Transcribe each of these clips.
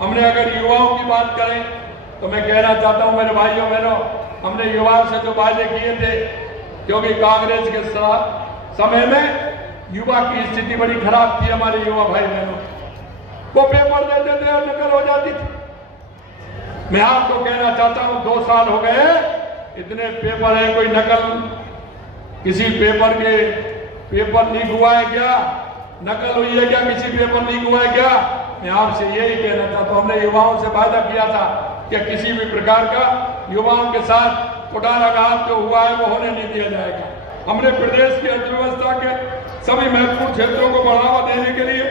हमने अगर युवाओं की बात करें तो मैं कहना चाहता हूं मेरे भाइयों बहनों, हमने युवाओं से जो वायदे किए थे, क्योंकि कांग्रेस के समय में युवा की स्थिति बड़ी खराब थी। हमारे युवा भाई बहनों वो पेपर देते थे और नकल हो जाती थी। मैं आपको कहना चाहता हूं 2 साल हो गए, इतने पेपर है, कोई नकल किसी पेपर के पेपर लीक हुआ है क्या, नकल हुई है क्या, किसी पेपर लीक हुआ है क्या? मैं आपसे यही कहना चाहता हूं, हमने युवाओं से वायदा किया था कि किसी भी प्रकार का युवाओं के साथ कुटाराघात जो हुआ है वो होने नहीं दिया जाएगा। हमने प्रदेश की अर्थव्यवस्था के सभी महत्वपूर्ण क्षेत्रों को बढ़ावा देने के लिए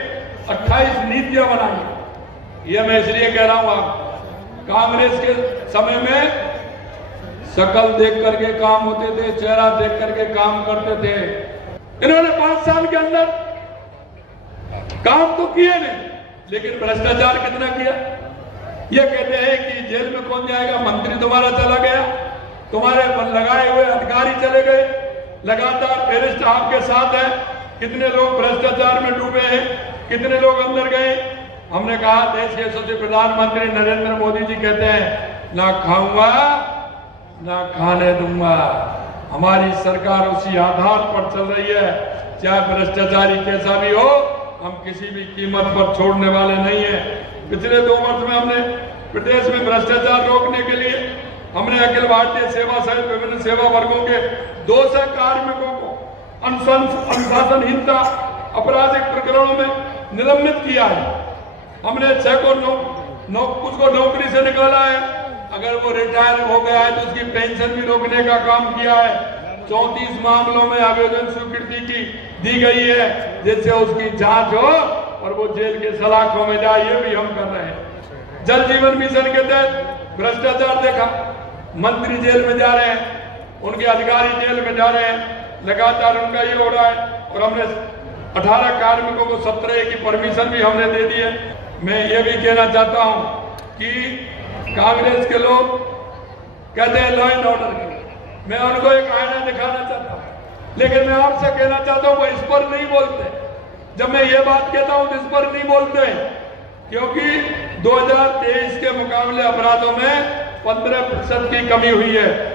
28 नीतियां बनाई। यह मैं इसलिए कह रहा हूं, आप कांग्रेस के समय में शकल देख करके काम होते थे, चेहरा देख करके काम करते थे। इन्होंने 5 साल के अंदर काम तो किए नहीं, लेकिन भ्रष्टाचार कितना किया। ये कहते हैं कि जेल में कौन जाएगा, मंत्री तुम्हारा चला गया, तुम्हारे लगाए हुए अधिकारी चले गए, लगातार अरेस्ट आपके साथ है। कितने लोग भ्रष्टाचार में डूबे हैं, कितने लोग अंदर गए। हमने कहा देश के यशस्वी प्रधानमंत्री नरेंद्र मोदी जी कहते हैं, ना खाऊंगा ना खाने दूंगा। हमारी सरकार उसी आधार पर चल रही है, चाहे भ्रष्टाचारी कैसा भी हो, हम किसी भी कीमत पर छोड़ने वाले नहीं है। पिछले 2 वर्ष में हमने प्रदेश में भ्रष्टाचार रोकने के लिए हमने अखिल भारतीय सेवा सहित विभिन्न सेवा वर्गों के 200 कार्मिकों को अनुशासनहीनता आपराधिक प्रकरणों में निलंबित किया है। हमने 6 को उसको नौकरी से निकाला है। अगर वो रिटायर हो गया है तो उसकी पेंशन भी रोकने का काम किया है। 34 मामलों में आवेदन स्वीकृति की दी गई है, जिससे उसकी जांच हो और वो जेल के सलाखों में जाए। ये भी हम कर रहे हैं। जल जीवन मिशन के तहत भ्रष्टाचार देखा, मंत्री जेल में जा रहे हैं, उनके अधिकारी जेल में जा रहे हैं, लगातार उनका ये हो रहा है। और हमने 18 कार्मिकों को 17 की परमिशन भी हमने दे दी है। मैं ये भी कहना चाहता हूं कि कांग्रेस के लोग कहते हैं लॉ एंड ऑर्डर के, मैं उनको एक आईना दिखाना चाहता हूं, लेकिन मैं आपसे कहना चाहता हूं वो इस पर नहीं बोलते। जब मैं ये बात कहता हूं तो इस पर नहीं बोलते, क्योंकि 2023 के मुकाबले अपराधों में 15% की कमी हुई है।